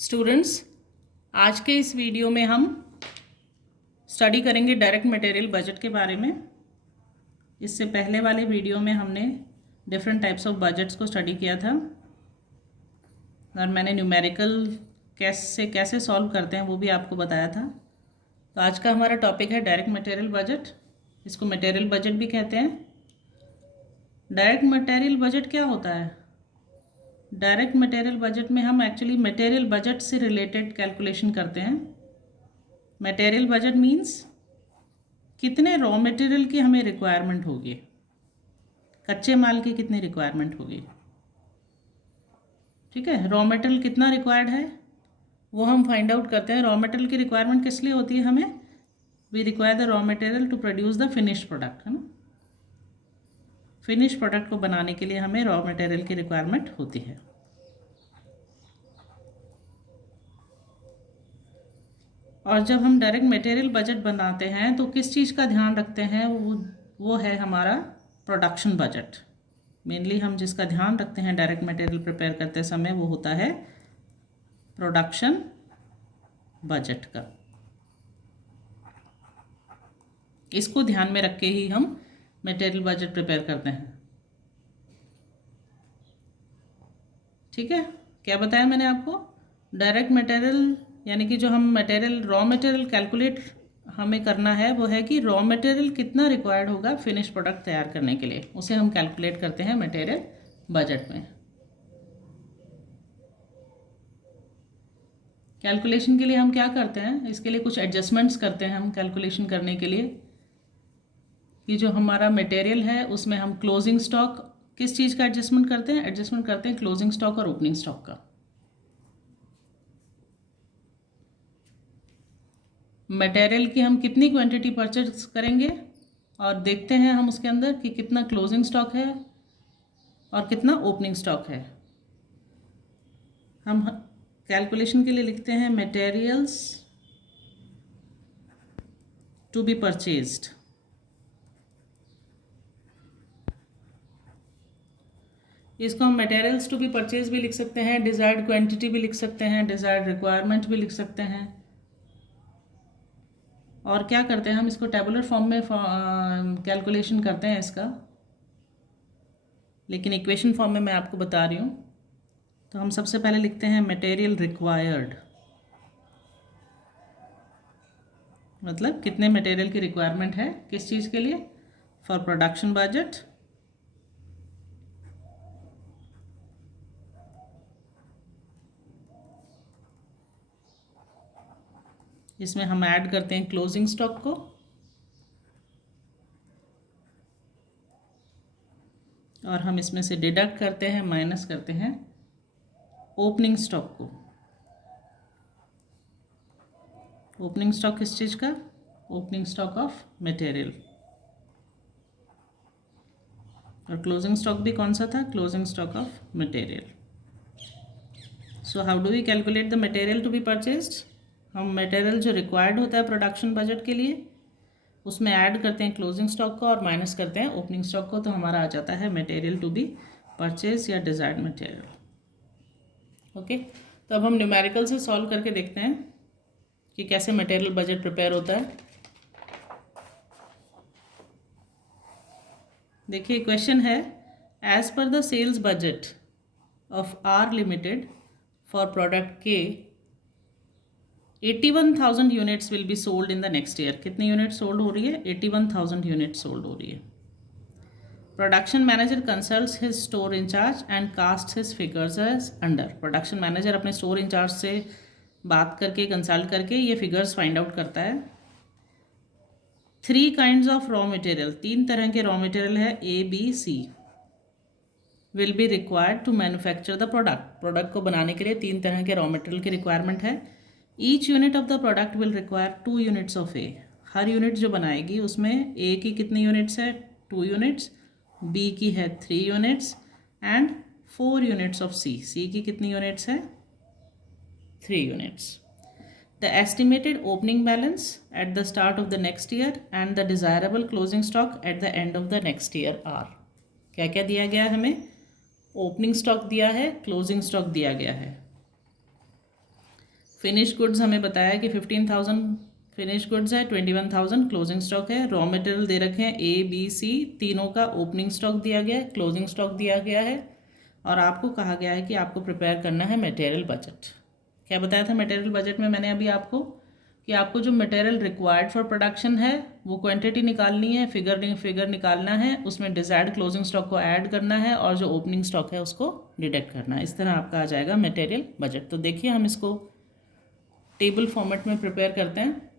Students, आज के इस वीडियो में हम स्टडी करेंगे डायरेक्ट मटेरियल बजट के बारे में। इससे पहले वाले वीडियो में हमने डिफरेंट टाइप्स ऑफ बजट्स को स्टडी किया था और मैंने न्यूमेरिकल कैसे सॉल्व करते हैं वो भी आपको बताया था। तो आज का हमारा टॉपिक है डायरेक्ट मटेरियल बजट। इसको मटेरियल बजट भी कहते हैं। डायरेक्ट मटेरियल बजट क्या होता है? डायरेक्ट मटेरियल बजट में हम एक्चुअली मटेरियल बजट से रिलेटेड कैलकुलेशन करते हैं। मटेरियल बजट मीन्स कितने रॉ मटेरियल की हमें रिक्वायरमेंट होगी, कच्चे माल की कितनी रिक्वायरमेंट होगी। ठीक है, रॉ मटेरियल कितना रिक्वायर्ड है वो हम फाइंड आउट करते हैं। रॉ मटेरियल की रिक्वायरमेंट किस लिए होती है? हमें we require the raw material to produce the finish product, है ना। फिनिश प्रोडक्ट को बनाने के लिए हमें रॉ मटेरियल की रिक्वायरमेंट होती है। और जब हम डायरेक्ट मटेरियल बजट बनाते हैं तो किस चीज़ का ध्यान रखते हैं? वो है हमारा प्रोडक्शन बजट। मेनली हम जिसका ध्यान रखते हैं डायरेक्ट मटेरियल प्रिपेयर करते समय वो होता है प्रोडक्शन बजट का। इसको ध्यान में रख के ही हम मटेरियल बजट प्रिपेयर करते हैं। ठीक है, क्या बताया मैंने आपको? डायरेक्ट मटेरियल यानी कि जो हम मटेरियल रॉ मटेरियल कैलकुलेट हमें करना है वो है कि रॉ मटेरियल कितना रिक्वायर्ड होगा फिनिश प्रोडक्ट तैयार करने के लिए, उसे हम कैलकुलेट करते हैं मटेरियल बजट में। कैलकुलेशन के लिए हम क्या करते हैं? इसके लिए कुछ एडजस्टमेंट्स करते हैं हम कैलकुलेशन करने के लिए कि जो हमारा मटेरियल है उसमें हम क्लोजिंग स्टॉक, किस चीज़ का एडजस्टमेंट करते हैं? एडजस्टमेंट करते हैं क्लोजिंग स्टॉक और ओपनिंग स्टॉक का। मटेरियल की हम कितनी क्वांटिटी परचेज करेंगे और देखते हैं हम उसके अंदर कि कितना क्लोजिंग स्टॉक है और कितना ओपनिंग स्टॉक है। हम कैलकुलेशन के लिए लिखते हैं मटेरियल्स टू बी परचेज्ड। इसको हम मटेरियल्स टू बी परचेज भी लिख सकते हैं, डिज़ायर्ड क्वांटिटी भी लिख सकते हैं, डिज़ायर्ड रिक्वायरमेंट भी लिख सकते हैं। और क्या करते हैं हम इसको टेबुलर फॉर्म में कैलकुलेशन करते हैं इसका, लेकिन इक्वेशन फॉर्म में मैं आपको बता रही हूँ। तो हम सबसे पहले लिखते हैं मटेरियल रिक्वायर्ड, मतलब कितने मटेरियल की रिक्वायरमेंट है किस चीज़ के लिए? For production budget. इसमें हम ऐड करते हैं क्लोजिंग स्टॉक को और हम इसमें से डिडक्ट करते हैं, माइनस करते हैं ओपनिंग स्टॉक को। ओपनिंग स्टॉक किस चीज़ का? Opening stock of material. और क्लोजिंग स्टॉक भी कौन सा था? Closing stock of material. So how do we calculate the material to be purchased? हम मटेरियल जो रिक्वायर्ड होता है प्रोडक्शन बजट के लिए उसमें ऐड करते हैं क्लोजिंग स्टॉक को और माइनस करते हैं ओपनिंग स्टॉक को, तो हमारा आ जाता है मटेरियल टू बी परचेज या डिजायर्ड मटेरियल। ओके, तो अब हम न्यूमेरिकल से सॉल्व करके देखते हैं कि कैसे मटेरियल बजट प्रिपेयर होता है। देखिए क्वेश्चन है, as per the sales budget of R limited for product के 81,000 units will be sold in the next year. कितनी यूनिट सोल्ड हो रही है? 81,000 यूनिट सोल्ड हो रही है। Production manager consults his store incharge and cast his figures as under. Production manager अपने store incharge से बात करके, कंसल्ट करके ये फिगर्स फाइंड आउट करता है। 3 काइंड्स ऑफ रॉ मटेरियल, 3 तरह के रॉ मटेरियल है A, B, C will be required to manufacture the product. Product को बनाने के लिए 3 तरह के रॉ मटेरियल की रिक्वायरमेंट है। Each unit of the product will require 2 units of A. हर यूनिट जो बनाएगी उसमें ए की कितनी यूनिट्स है? 2 यूनिट्स, बी की है 3 units and 4 units of C. C की कितनी यूनिट्स है? 3 units. The estimated opening balance at the start of the next year and the desirable closing stock at the end of the next year are. क्या क्या दिया गया है हमें? Opening stock दिया है, क्लोजिंग स्टॉक दिया गया है। फिनिश गुड्स हमें बताया कि 15,000 फिनिश गुड्स है, 21,000 क्लोजिंग स्टॉक है। रॉ मटेरियल दे रखे हैं ए बी सी, तीनों का ओपनिंग स्टॉक दिया गया है, क्लोजिंग स्टॉक दिया गया है, और आपको कहा गया है कि आपको प्रिपेयर करना है मटेरियल बजट। क्या बताया था मटेरियल बजट में मैंने अभी आपको, कि आपको जो मटेरियल रिक्वायर्ड फॉर प्रोडक्शन है वो क्वांटिटी निकालनी है, फिगर निकालना है, उसमें डिजायर्ड क्लोजिंग स्टॉक को ऐड करना है, और जो ओपनिंग स्टॉक है उसको डिडक्ट करना है। इस तरह आपका आ जाएगा मटेरियल बजट। तो देखिए हम इसको टेबल फॉर्मेट में प्रिपेयर करते हैं।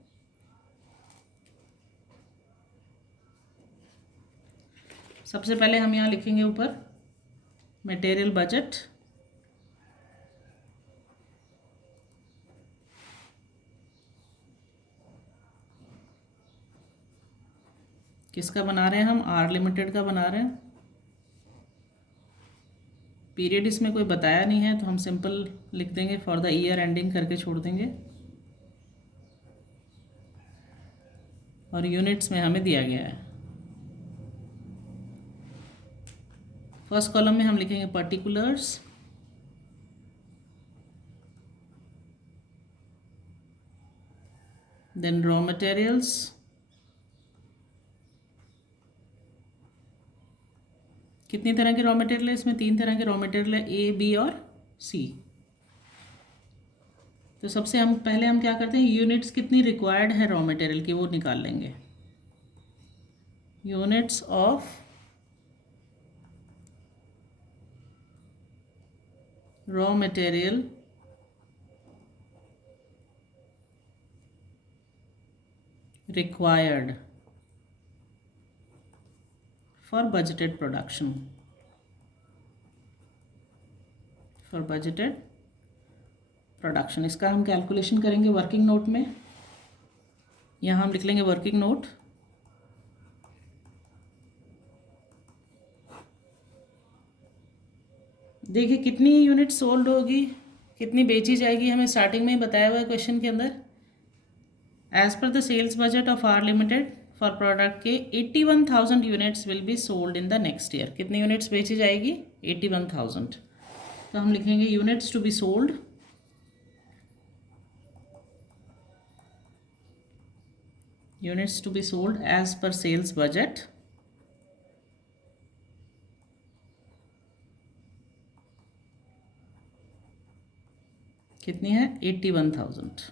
सबसे पहले हम यहाँ लिखेंगे ऊपर मटेरियल बजट, किसका बना रहे हैं हम, आर लिमिटेड का बना रहे हैं। पीरियड इसमें कोई बताया नहीं है तो हम सिंपल लिख देंगे फॉर द ईयर एंडिंग करके छोड़ देंगे, और यूनिट्स में हमें दिया गया है। फर्स्ट कॉलम में हम लिखेंगे पर्टिकुलर्स, देन रॉ मटेरियल्स, कितनी तरह के रॉ मटेरियल है इसमें, 3 तरह के रॉ मटेरियल है, ए बी और सी। तो सबसे हम पहले हम क्या करते हैं, यूनिट्स कितनी रिक्वायर्ड है रॉ मटेरियल की वो निकाल लेंगे। Units of raw material required for budgeted production, for budgeted production। इसका हम कैलकुलेशन करेंगे वर्किंग नोट में। यहाँ हम लिख लेंगे वर्किंग नोट, देखिए कितनी यूनिट सोल्ड होगी, कितनी बेची जाएगी, हमें स्टार्टिंग में ही बताया हुआ है क्वेश्चन के अंदर। As per the sales budget of R limited for product के 81,000 units will be sold in the next year. कितनी यूनिट्स बेची जाएगी, 81,000। तो हम लिखेंगे units to be sold, units to be sold as per sales budget, कितनी है, 81,000।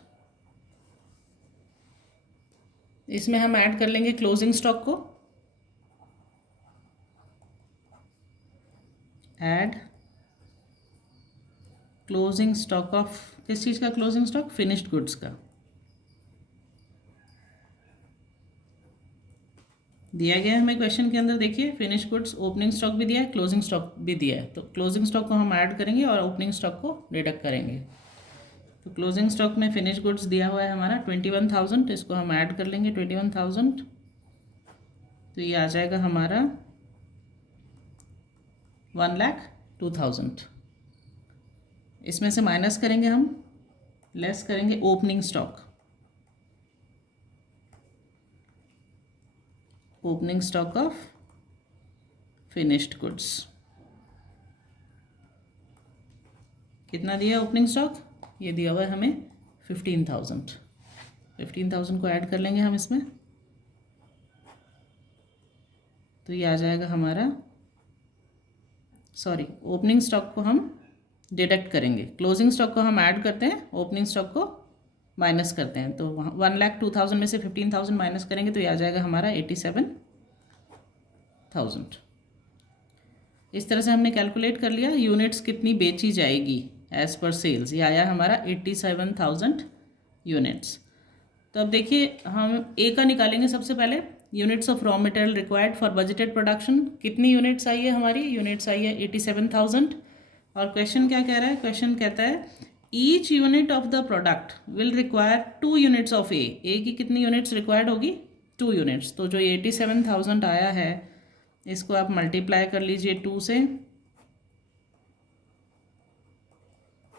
इसमें हम ऐड कर लेंगे क्लोजिंग स्टॉक को, ऐड क्लोजिंग स्टॉक ऑफ, किस चीज़ का क्लोजिंग स्टॉक, फिनिश्ड गुड्स का। दिया गया है हमें क्वेश्चन के अंदर, देखिए फिनिश गुड्स ओपनिंग स्टॉक भी दिया है, क्लोजिंग स्टॉक भी दिया है। तो क्लोजिंग स्टॉक को हम ऐड करेंगे और ओपनिंग स्टॉक को डिडक्ट करेंगे। तो क्लोजिंग स्टॉक में फिनिश गुड्स दिया हुआ है हमारा 21,000, इसको हम ऐड कर लेंगे 21,000, तो ये आ जाएगा हमारा 1,02,000। इसमें से माइनस करेंगे हम, लेस करेंगे opening stock, opening stock of finished goods. कितना दिया ओपनिंग स्टॉक, ये दिया हुआ है हमें 15,000। 15,000 को ऐड कर लेंगे हम इसमें, तो ये आ जाएगा हमारा, सॉरी ओपनिंग स्टॉक को हम डिडक्ट करेंगे, क्लोजिंग स्टॉक को हम ऐड करते हैं, ओपनिंग स्टॉक को माइनस करते हैं। तो 1,02,000 में से 15,000 माइनस करेंगे तो ये आ जाएगा हमारा 87,000। इस तरह से हमने कैलकुलेट कर लिया यूनिट्स कितनी बेची जाएगी एज पर सेल्स, ये आया हमारा 87,000 यूनिट्स। तो अब देखिए हम ए का निकालेंगे सबसे पहले, units of raw material required for budgeted production. कितनी यूनिट्स आई है हमारी, यूनिट्स आई है 87,000। और क्वेश्चन क्या कह रहा है, क्वेश्चन कहता है each unit of the product will require 2 units of A की कितनी यूनिट्स रिक्वायर्ड होगी, 2 यूनिट्स। तो जो 87,000 आया है इसको आप मल्टीप्लाई कर लीजिए 2 से,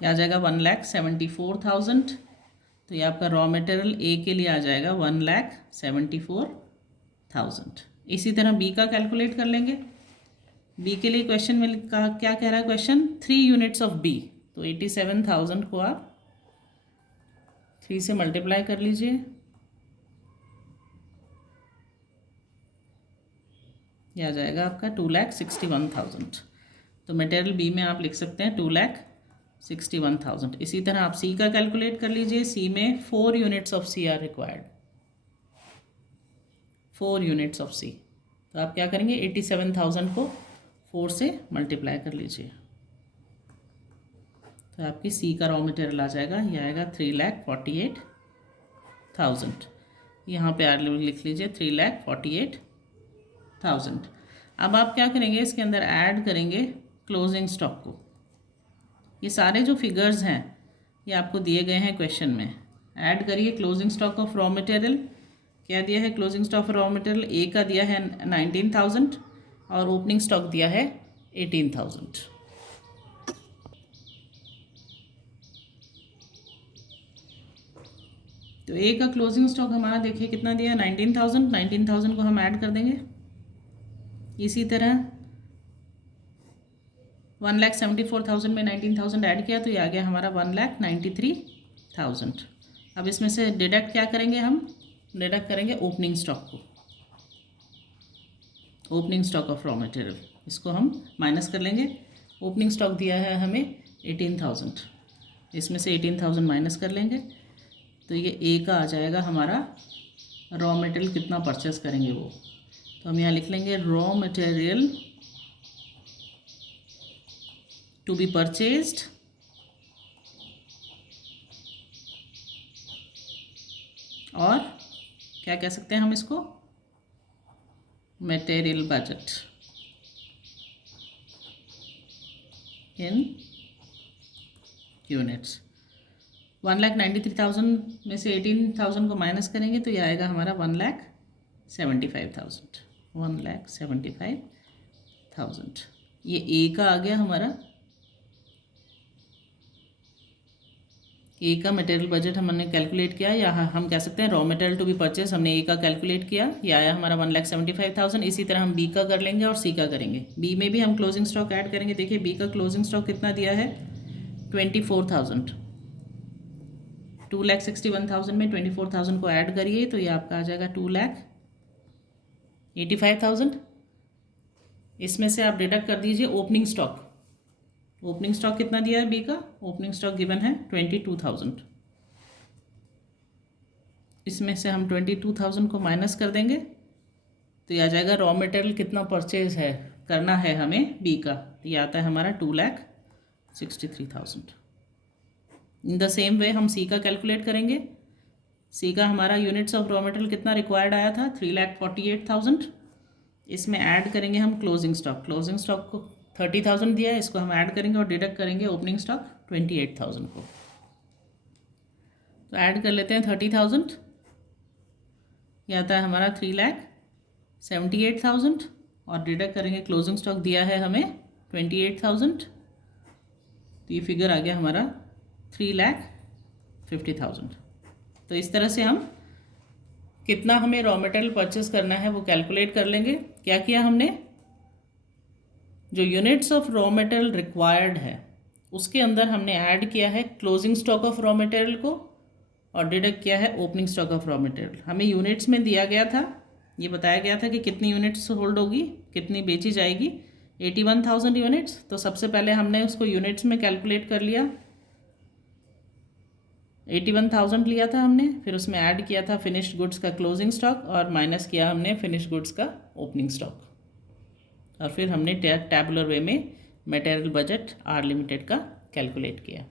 आ जाएगा 1,74,000। तो ये आपका रॉ मटेरियल ए के लिए आ जाएगा 1,74,000। इसी तरह बी का कैलकुलेट कर लेंगे। बी के लिए क्वेश्चन में क्या कह रहा है क्वेश्चन, 3 यूनिट्स ऑफ बी। तो 87,000 को आप 3 से मल्टीप्लाई कर लीजिए, यह आ जाएगा आपका 2,61,000। तो मटेरियल बी में आप लिख सकते हैं 2,61,000। इसी तरह आप सी का कैलकुलेट कर लीजिए। सी में 4 units of C are required, 4 units of C. तो आप क्या करेंगे, 87,000 को 4 से मल्टीप्लाई कर लीजिए, तो आपकी सी का रॉ मटेरियल आ जाएगा, यह आएगा 3,48,000। यहाँ पे आर लिख लीजिए 3,48,000। अब आप क्या करेंगे, इसके अंदर ऐड करेंगे क्लोजिंग स्टॉक को। ये सारे जो फिगर्स हैं ये आपको दिए गए हैं क्वेश्चन में। ऐड करिए closing stock of raw material. क्या दिया है closing stock of raw material? A का दिया है 19,000 और ओपनिंग स्टॉक दिया है 18,000। तो ए का क्लोजिंग स्टॉक हमारा देखिए कितना दिया है, 19,000। 19,000 को हम ऐड कर देंगे। इसी तरह 1,74,000 में 19,000 ऐड किया तो ये आ गया हमारा 1,93,000। अब इसमें से डिडक्ट क्या करेंगे, हम डिडक्ट करेंगे ओपनिंग स्टॉक को, opening stock of raw material, इसको हम माइनस कर लेंगे। ओपनिंग स्टॉक दिया है हमें 18,000, इसमें से 18,000 माइनस कर लेंगे तो ये ए का आ जाएगा हमारा रॉ मटेरियल कितना परचेस करेंगे वो। तो हम यहाँ लिख लेंगे raw material to be purchased और क्या कह सकते हैं हम इसको, मटेरियल बजट इन यूनिट्स। 1,93,000 में से 18,000 को माइनस करेंगे तो ये आएगा हमारा 1,75,000। 1,75,000 ये ए का आ गया हमारा। ए का मटेरियल बजट हमने कैलकुलेट किया, या हम कह सकते हैं raw material to be purchase हमने ए का कैलकुलेट किया, ये आया हमारा 1,75,000। इसी तरह हम बी का कर लेंगे और सी का करेंगे। बी में भी हम क्लोजिंग स्टॉक ऐड करेंगे। देखिए बी का क्लोजिंग स्टॉक कितना दिया है, 24,000। 2,61,000 में 24,000 को ऐड करिए तो ये आपका आ जाएगा 2,85,000। इसमें से आप डिडक्ट कर दीजिए ओपनिंग स्टॉक। ओपनिंग स्टॉक कितना दिया है बी का, ओपनिंग स्टॉक गिवन है 22,000। इसमें से हम 22,000 को माइनस कर देंगे तो ये आ जाएगा रॉ मटेरियल कितना परचेज है करना है हमें बी का, तो ये आता है हमारा 2,63,000। इन द सेम वे हम सी का कैलकुलेट करेंगे। सी का हमारा यूनिट्स ऑफ रॉ मटेरियल कितना रिक्वायर्ड आया था, 3,48,000। इसमें ऐड करेंगे हम क्लोजिंग स्टॉक। क्लोजिंग स्टॉक को 30,000 दिया है, इसको हम ऐड करेंगे और डिडक्ट करेंगे ओपनिंग स्टॉक 28,000 को। तो ऐड कर लेते हैं 30,000, ये आता है हमारा 3,78,000 और डिडक्ट करेंगे क्लोजिंग स्टॉक दिया है हमें 28,000, तो ये फिगर आ गया हमारा 3,50,000। तो इस तरह से हम कितना हमें रॉ मटेरियल परचेस करना है वो कैलकुलेट कर लेंगे। क्या किया हमने, जो units of raw material required है उसके अंदर हमने ऐड किया है closing stock of raw material को और डिडक्ट किया है opening stock of raw material. हमें यूनिट्स में दिया गया था, ये बताया गया था कि कितनी यूनिट्स होल्ड होगी, कितनी बेची जाएगी, 81,000 यूनिट्स। तो सबसे पहले हमने उसको यूनिट्स में कैलकुलेट कर लिया, 81,000 लिया था हमने, फिर उसमें ऐड किया था फिनिश्ड गुड्स का क्लोजिंग स्टॉक और माइनस किया हमने फिनिश्ड गुड्स का ओपनिंग स्टॉक, और फिर हमने टैबुलर वे में मटेरियल बजट आर लिमिटेड का कैलकुलेट किया।